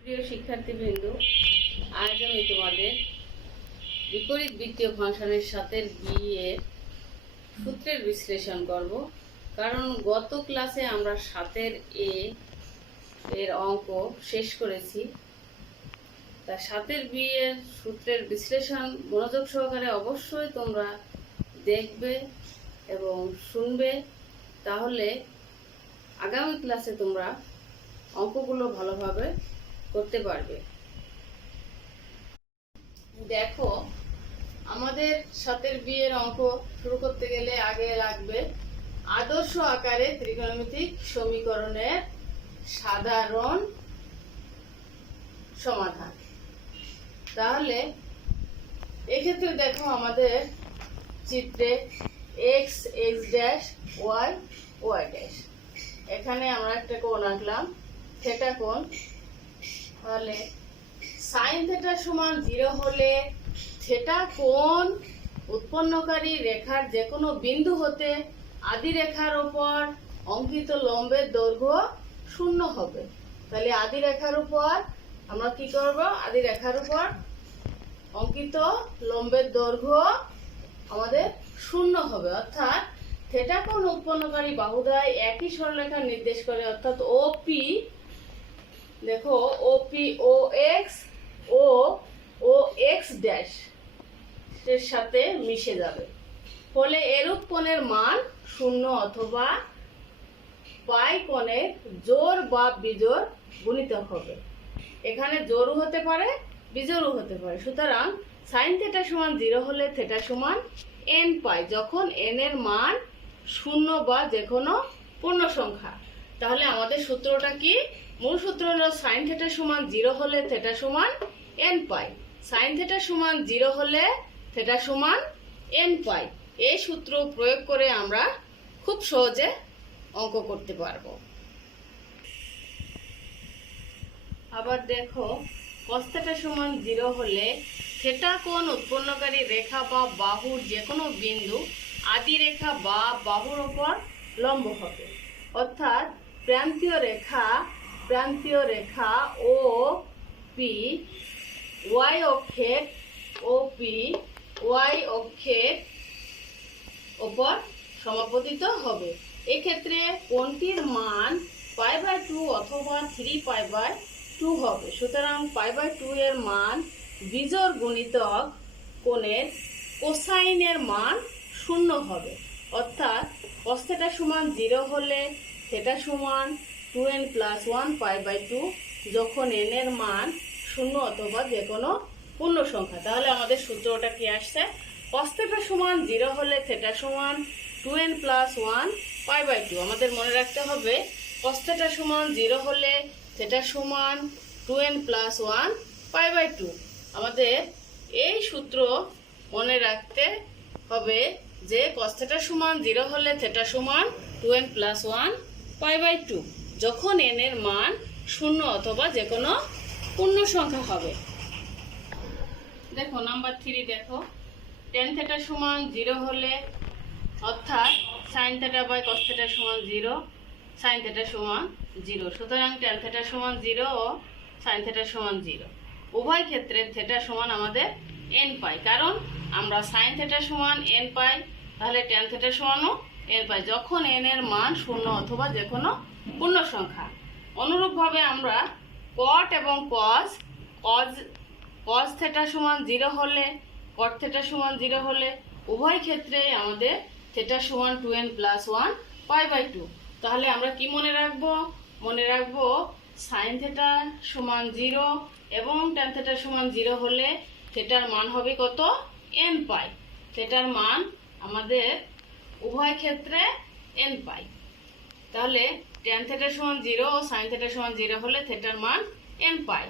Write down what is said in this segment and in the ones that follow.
প্রিয় শিক্ষার্থীবৃন্দ, আজ আমি তোমাদের বিপরীত বৃত্তীয় ফাংশনের সাথে বি এর সূত্রের বিশ্লেষণ করব। কারণ গত ক্লাসে আমরা সাতের এর অঙ্ক শেষ করেছি। তা সাতের বি এর সূত্রের বিশ্লেষণ মনোযোগ সহকারে অবশ্যই তোমরা দেখবে এবং শুনবে, তাহলে আগামী ক্লাসে তোমরা অঙ্কগুলো ভালোভাবে করতে পারবে। দেখো, আমাদের সাতের বি এর অঙ্ক শুরু করতে গেলে আগে লাগবে আদর্শ আকারে ত্রিকোণমিতিক সমীকরণের সাধারণ সমাধান। তাহলে এক্ষেত্রে দেখো, আমাদের চিত্রে x x dash y y dash, এখানে আমরা একটা কোণ আঁকলাম, থেটা কোণ। তাহলে সাইন থেটা সমান 0 হলে থেটা কোণ উৎপন্নকারী রেখার যে কোনো বিন্দু হতে আদি রেখার উপর অঙ্কিত লম্বের দৈর্ঘ্য 0 হবে। তাহলে আদি রেখার উপর আমরা কি করব? আদি রেখার উপর অঙ্কিত লম্বের দৈর্ঘ্য আমাদের 0 হবে, অর্থাৎ থেটা কোণ উৎপন্নকারী বাহুদ্বয় একই সরলরেখা নির্দেশ করে, অর্থাৎ ওপি। দেখো, ওপি ও এক্স ও এক্স ড্যাশ এর সাথে মিশে যাবে, ফলে এরূপ কোণের মান 0 অথবা পাই কোণের জোড় বা বিজোড় গুণিতক হবে। এখানে জোড়ও হতে পারে, বিজোড়ও হতে পারে। সুতরাং সাইন থেটা সমান 0 হলে থেটা সমান n পাই, যখন n এর মান 0 বা যে কোনো পূর্ণ সংখ্যা। তাহলে আমাদের সূত্রটা কি? মূল সূত্র হলো সাইন থেটা সমান 0 হলে থেটা সমান n পাই। সাইন থেটা সমান 0 হলে থেটা সমান n পাই। এই সূত্র প্রয়োগ করে আমরা খুব সহজে অঙ্ক করতে পারবো। আবার দেখো, cos থেটা সমান 0 হলে থেটা কোণ উৎপন্নকারী রেখা বা বাহুর যে কোনো বিন্দু আদি রেখা বা বাহুর উপর লম্ব হবে, অর্থাৎ প্রান্তীয় রেখা ও পি ওয়াই অক্ষের উপর সমাপতিত হবে। এক্ষেত্রে কোণটির মান π/2 অথবা 3π/2 হবে। সুতরাং π/2 এর মান বিজোড় গুণিতক কোণের কোসাইনের মান 0 হবে, অর্থাৎ cos থেটা সমান 0 হলে থেটা সমান 2n + 1 π/2, যখন n এর মান 0 অথবা যে কোনো পূর্ণ সংখ্যা। তাহলে আমাদের সূত্রটা কি আসছে? cos থেটা সমান 0 হলে থেটা সমান 2n + 1 π/2। আমাদের মনে রাখতে হবে, cos থেটা সমান 0 হলে থেটা সমান 2n + 1 π/2। আমাদের এই সূত্র মনে রাখতে হবে যে cos থেটা সমান 0 হলে থেটা সমান 2n + 1 π/2, যখন n এর মান 0 অথবা যে কোনো পূর্ণ সংখ্যা হবে। দেখো, নাম্বার 3 দেখো, tan থেটা সমান 0 হলে, অর্থাৎ sin theta by cos theta সমান 0, sin থেটা সমান 0। সুতরাং tan থেটা সমান 0 ও sin থেটা সমান 0। উভয় ক্ষেত্রে থেটা সমান আমাদের n পাই, কারণ আমরা sin থেটা সমান n পাই, তাহলে tan থেটা সমানও n পাই, যখন n এর মান 0 অথবা যে কোনো পূর্ণ সংখ্যা। অনুরূপভাবে আমরা cot এবং cos থেটা সমান 0 হলে, cot থেটা সমান 0 হলে উভয় ক্ষেত্রে আমাদের থেটা সমান 2n + 1 π/2। তাহলে আমরা কি মনে রাখবো? মনে রাখবো sin থেটা সমান 0 এবং tan থেটা সমান 0 হলে থেটার মান হবে কত? n পাই। থেটার মান আমাদের উভয় ক্ষেত্রে n পাই। তাহলে tan থেটা সমান 0 ও sin থেটা সমান 0 হলে থেটার মান n পাই,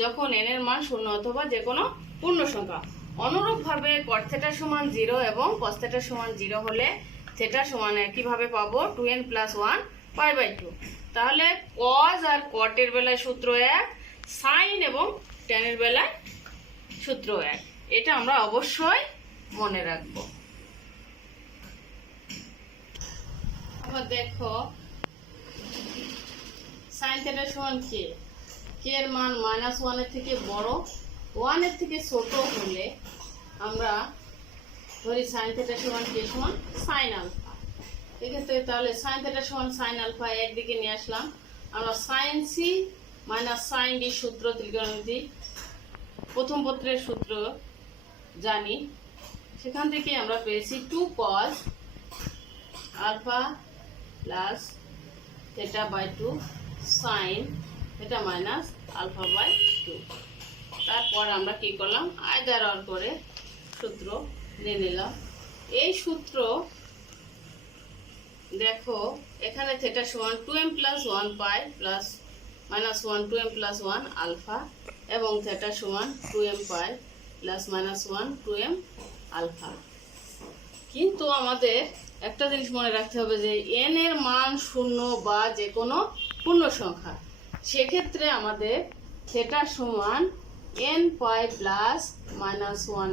যখন n এর মান 0 অথবা যে কোনো পূর্ণ সংখ্যা। অনুরূপভাবে cot থেটা সমান 0 এবং cos থেটা সমান 0 হলে থেটা সমান একইভাবে পাবো 2n + 1 π/2। তাহলে cos আর cot এর বেলায় সূত্র এক, sin এবং tan এর বেলায় সূত্র এক। এটা আমরা অবশ্যই মনে রাখবো। আবার দেখো, sin থেটা সমান কি? কে এর মান -1 থেকে বড়, 1 এর থেকে ছোট হলে আমরা ধরি sin থিটা সমান কে সমান sin আলফা। এক্ষেত্রে তাহলে sin থিটা সমান sin আলফা একদিকে নিয়ে আসলাম। আমরা sin c sin d সূত্র ত্রিকোণমিতি প্রথম পত্রের সূত্র জানি, সেখান থেকে আমরা পেয়েছি 2 cos alpha plus theta by 2 sin theta minus alpha by 2। তারপর আমরা কি করলাম, আয়দার অর করে সূত্র নিয়ে নিলাম। এই সূত্র দেখো এখানে থিটা সমান 2m plus 1 pi plus -1 2m plus 1 alpha এবং থিটা সমান 2m পাই প্লাস -1 2m আলফা। কিন্তু আমাদের একটা জিনিস মনে রাখতে হবে যে n এর মান 0 বা যে কোনো পূর্ণ সংখ্যা, সেক্ষেত্রে আমাদের থিটা সমান n পাই প্লাস -1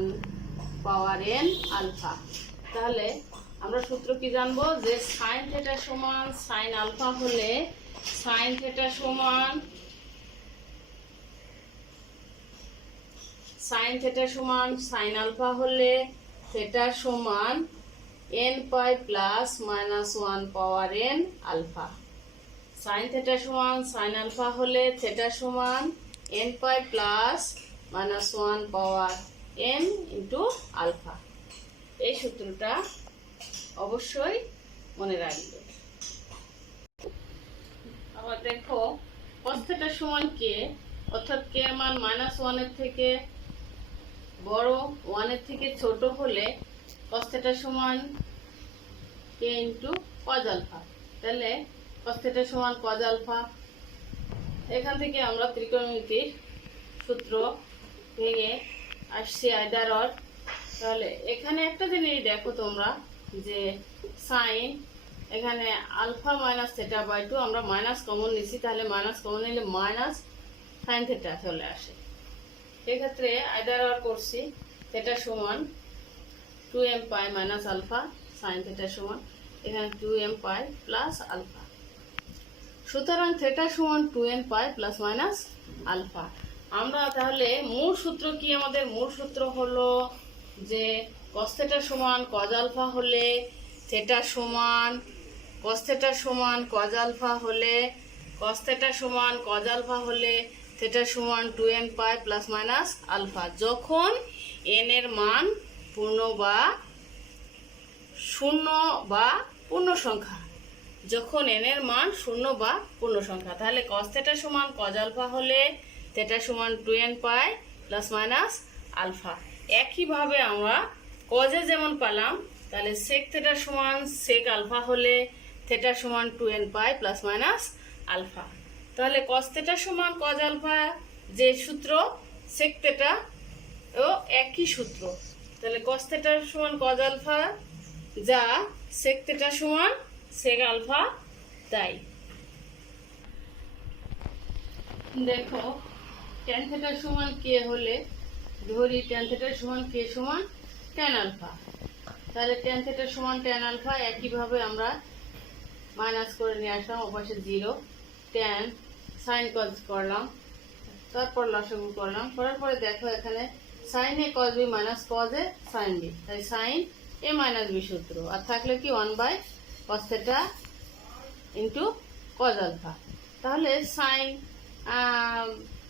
পাওয়ার n আলফা। তাহলে আমরা সূত্র কি জানবো যে sin থিটা সমান sin আলফা হলে sin থিটা সমান sin আলফা হলে থিটা সমান n পাই প্লাস -1 পাওয়ার n আলফা। sin থিটা সমান sin আলফা হলে থিটা সমান n পাই প্লাস -1 পাওয়ার n ইন্টু আলফা। এই সূত্রটা অবশ্যই মনে রাখবে। আবার দেখো cos থিটা সমান কে, অর্থাৎ কে এর মান -1 এর থেকে বড় 1 এর থেকে ছোট হলে cos থিটা সমান k ইন্টু cos আলফা। তাহলে cos থিটা সমান cos আলফা। এখান থেকে আমরা ত্রিকোণমিতির সূত্র ভেঙে আসছি আয়দার অর। তাহলে এখানে একটা জিনিস দেখো তোমরা যে sin এখানে আলফা মাইনাস থিটা বাই 2 আমরা মাইনাস কমন নিছি, তাহলে মাইনাস কমন নিলে মাইনাস sin থিটা চলে আসে। সেক্ষেত্রে আয়দার অর করছি থিটা সমান 2m পাই মাইনাস আলফা sin থিটা সমান এখানে 2m পাই প্লাস আলফা। সুতরাং থিটা সমান 2n pi plus minus alpha. আমরা তাহলে মূল সূত্র কি, আমাদের মূল সূত্র হলো যে cos থিটা সমান cos আলফা হলে থিটা সমান cos থিটা সমান cos আলফা হলে cos থিটা সমান cos আলফা হলে থিটা সমান 2n pi plus minus alpha, যখন n এর মান পূর্ণ বা শূন্য বা পূর্ণ সংখ্যা, যখন n এর মান শূন্য বা পূর্ণ সংখ্যা। তাহলে cos থিটা সমান cos আলফা হলে থিটা সমান 2n pi plus minus alpha. একইভাবে আমরা cos এ যেমন পেলাম, তাহলে sec থিটা সমান sec আলফা হলে থিটা সমান 2n pi plus minus alpha. তাহলে cos থিটা সমান cos আলফা যে সূত্র, sec থিটা ও একই সূত্র। তাহলে cos থিটা সমান cos আলফা যা sec থিটা সমান sec আলফা তাই। দেখো tan থিটা সমান k হলে ধরি tan থিটা সমান k সমান tan আলফা। তাহলে tan থিটা সমান tan আলফা একইভাবে আমরা মাইনাস করে নিয়ে আসলাম, ওপাশে 0 tan sin cos করলাম, তারপর লসাগু করলাম, করার পরে দেখো এখানে sin a cos b minus cos a sin b, তাই sin a মাইনাস b সূত্র আর থাকলে কি 1/cos theta into cos alpha. তাহলে sin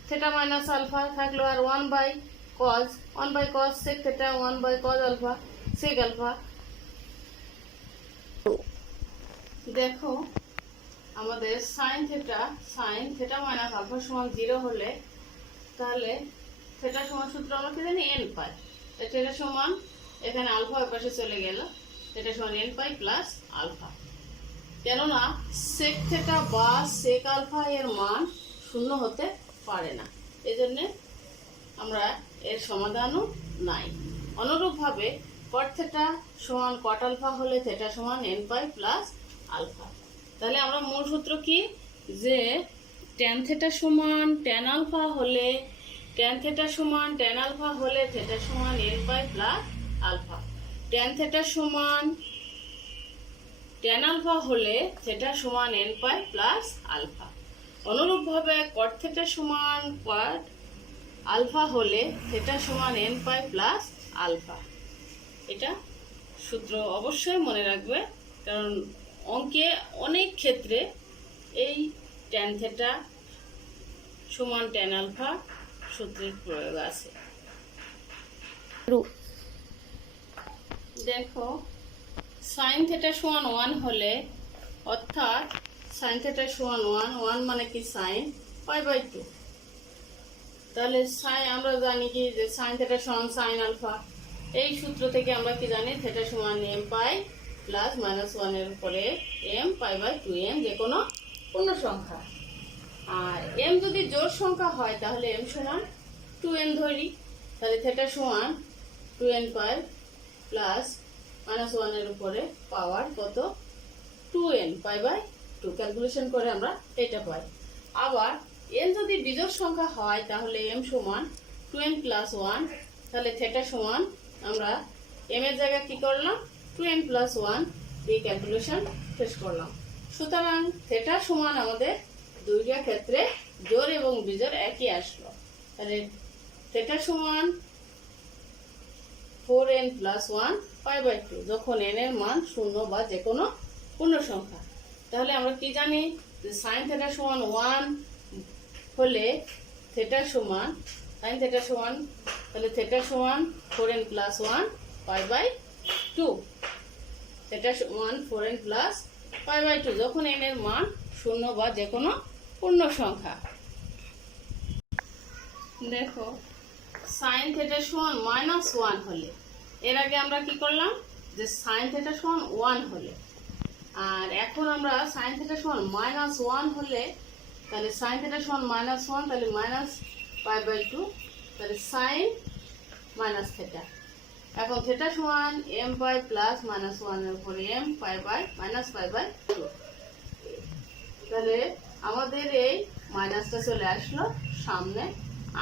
থিটা মাইনাস আলফা থাকলো আর 1/cos sec theta 1/cos alpha sec alpha. দেখো আমাদের sin থিটা মাইনাস আলফা সমান 0 হলে তাহলে থিটা সমান সূত্র আমরা কি জানি n পাই। থিটা সমান এখানে আলফা ওই পাশে চলে গেল, থিটা সমান n পাই প্লাস আলফা। কেননা sec থিটা বা sec আলফা এর মান শূন্য হতে পারে না, এজন্য আমরা এর সমাধানও নাই। অনুরূপভাবে cot থিটা সমান cot আলফা হলে থিটা সমান n পাই প্লাস আলফা। তাহলে আমরা মূল সূত্র কি যে tan থিটা সমান tan আলফা হলে tan থিটা সমান tan আলফা হলে থিটা সমান n pi plus alpha. tan theta সমান tan আলফা হলে থিটা সমান n পাই প্লাস আলফা। অনুরূপভাবে কট থিটা সমান কট আলফা হলে থিটা সমান n পাই প্লাস আলফা। এটা সূত্র অবশ্যই মনে রাখবে, কারণ অঙ্কে অনেক ক্ষেত্রে এই ট্যান থিটা সমান ট্যান আলফা সূত্রের প্রয়োগ আছে। দেখো সাইন থিটা সমান 1 হলে, অর্থাৎ সাইন থিটা সমান 1 মানে কি সাইন π/2। তাহলে সাইন আমরা জানি কি যে সাইন থিটা সমান সাইন আলফা। এই সূত্র থেকে আমরা কি জানি থিটা সমান m পাই প্লাস মাইনাস 1 এর উপরে m π/2m যে কোনো পূর্ণ সংখ্যা। আর m যদি জোড় সংখ্যা হয় তাহলে m সমান 2n ধরি। তাহলে থিটা সমান 2n পাই প্লাস মাইনাস 1 এর উপরে পাওয়ার কত 2n π/2। ক্যালকুলেশন করে আমরা এটা পাই। আবার n যদি বিজোড় সংখ্যা হয় তাহলে m সমান 2n প্লাস 1। তাহলে থিটা সমান আমরা m এর জায়গায় কি করলাম 2n প্লাস 1 দিয়ে ক্যালকুলেশন শেষ করলাম। সুতরাং থিটা সমান আমাদের দুইটা ক্ষেত্রে জোড় এবং বিজোড় একই আসলো। তাহলে থিটা সমান 4n প্লাস 1 π/2 যখন n এর মান 0 বা যে কোনো পূর্ণ সংখ্যা। তাহলে আমরা কি জানি যে সাইন থিটা সমান 1 হলে থিটা সমান সাইন থিটা সমান, তাহলে থিটা সমান 4n প্লাস 1 π/2। থিটা সমান 4n প্লাস π/2 যখন n এর মান 0 বা যে কোনো পূর্ণ সংখ্যা। দেখো সাইন থিটা সমান -1 হলে, এর আগে আমরা কি করলাম যে সাইন থিটা সমান 1 হলে, আর এখন আমরা সাইন থিটা সমান -1 হলে, তাহলে সাইন থিটা সমান -1 তাহলে মাইনাস π/2, তাহলে সাইন মাইনাস থিটা। এখন থিটা সমান m পাই প্লাস -1 এর উপরে m মাইনাস π/2। তাহলে আমাদের এই মাইনাসটা চলে আসলো সামনে,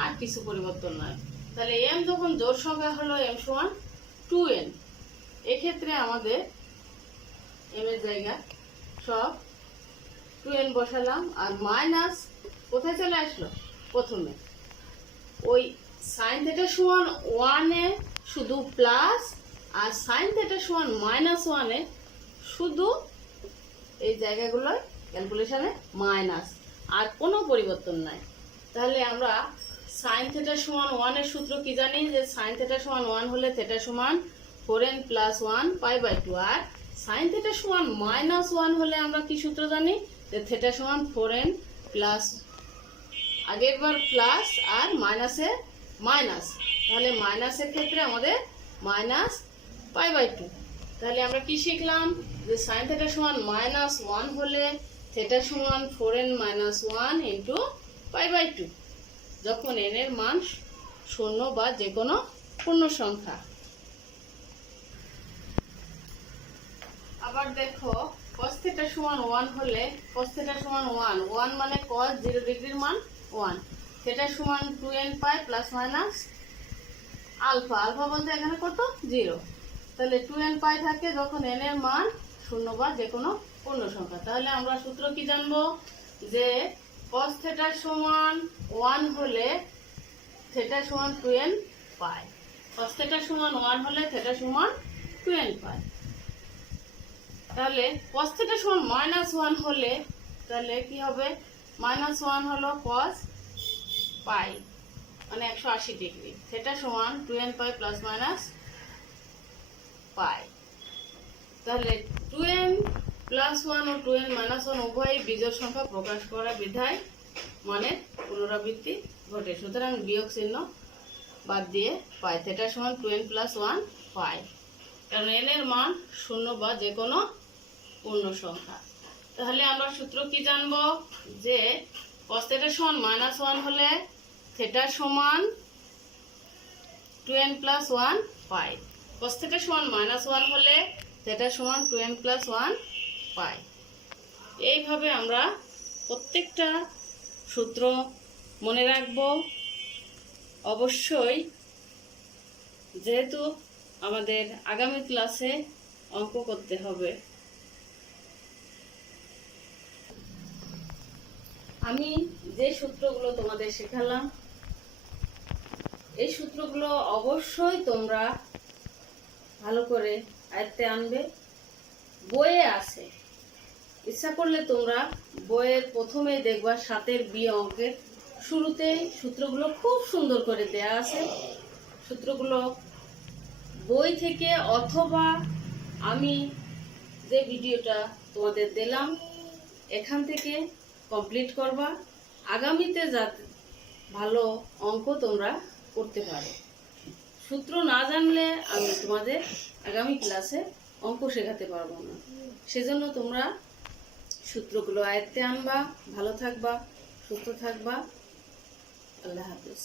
আর কিছু পরিবর্তন নয়। তাহলে m যখন জোড় সংখ্যা হলো m সমান 2n, এক্ষেত্রে আমাদের m এর জায়গা সব 2n বসালাম, আর মাইনাস কোথায় চলে আসলো প্রথমে ওই সাইন থিটা সমান 1 এ শুধু প্লাস, আর সাইন থিটা সমান -1 এ শুধু এই জায়গাগুলোয় ক্যালকুলেশনে মাইনাস, আর কোনো পরিবর্তন নাই। তাহলে আমরা সাইন থিটা সমান 1 এর সূত্র কি জানি যে সাইন থিটা সমান 1 হলে থিটা সমান 4n প্লাস 1 π/2, আর সাইন থিটা সমান -1 হলে আমরা কি সূত্র জানি যে থিটা সমান 4n প্লাস, আগের বার প্লাস আর মাইনাসে মাইনাস, তাহলে মাইনাসের ক্ষেত্রে আমাদের মাইনাস π/2। তাহলে আমরা কি শিখলাম যে সাইন থিটা সমান -1 হলে থিটা সমান 4n - 1 ইন্টু π/2 যখন n এর মান 0 বা যে কোনো পূর্ণ সংখ্যা। আবার দেখো cos থিটা সমান 1 হলে, cos থিটা সমান 1 মানে cos 0 ডিগ্রির মান 1, থিটা সমান 2n pi plus minus alpha, alpha বলতে এখানে কত 0, তাহলে 2n পাই থাকে যখন n এর মান 0 বা যে কোনো পূর্ণ সংখ্যা। তাহলে আমরা সূত্র কি জানবো যে cos থিটা সমান 1 হলে থিটা সমান 2n পাই, cos থিটা সমান 1 হলে থিটা সমান 2n পাই। তাহলে cos থিটা সমান -1 হলে তাহলে কি হবে, -1 হলো cos পাই মানে 180 ডিগ্রি, থিটা সমান 2n পাই প্লাস মাইনাস পাই। তাহলে 2n প্লাস 1 ও 2n মাইনাস 1 উভয়ই বিজোড় সংখ্যা প্রকাশ করা বিধায় মানে পুনরাবৃত্তি ঘটে, সুতরাং বিয়োগ চিহ্ন বাদ দিয়ে পাই থিটা সমান 2n প্লাস 1 পাই, কারণ n এর মান 0 বা যে কোনো পূর্ণ সংখ্যা। তাহলে আমরা সূত্র কি জানবো যে cos থিটা সমান -1 হলে থিটা সমান 2n প্লাস 1 পাই, cos থিটা সমান -1 হলে থিটা সমান 2n প্লাস 1 পাই। এইভাবে আমরা প্রত্যেকটা সূত্র মনে রাখবো অবশ্যই, যেহেতু আমাদের আগামী ক্লাসে অঙ্ক করতে হবে। আমি যে সূত্রগুলো তোমাদের শেখালাম এই সূত্রগুলো অবশ্যই তোমরা ভালো করে আয়ত্তে আনবে। বইয়ে আছে, ইচ্ছা করলে তোমরা বইয়ের প্রথমে দেখবা 7 বি অঙ্কের শুরুতেই সূত্রগুলো খুব সুন্দর করে দেয়া আছে। সূত্রগুলো বই থেকে অথবা আমি যে ভিডিওটা তোমাদের দিলাম এখান থেকে কমপ্লিট করবা, আগামীতে যাতে ভালো অঙ্ক তোমরা করতে পারো। সূত্র না জানলে আমি তোমাদের আগামী ক্লাসে অঙ্ক শেখাতে পারবো না। সেজন্য তোমরা সূত্রগুলো আয়ত্তে আনবা, ভালো থাকবা, সুস্থ থাকবা। আল্লাহ হাফেজ।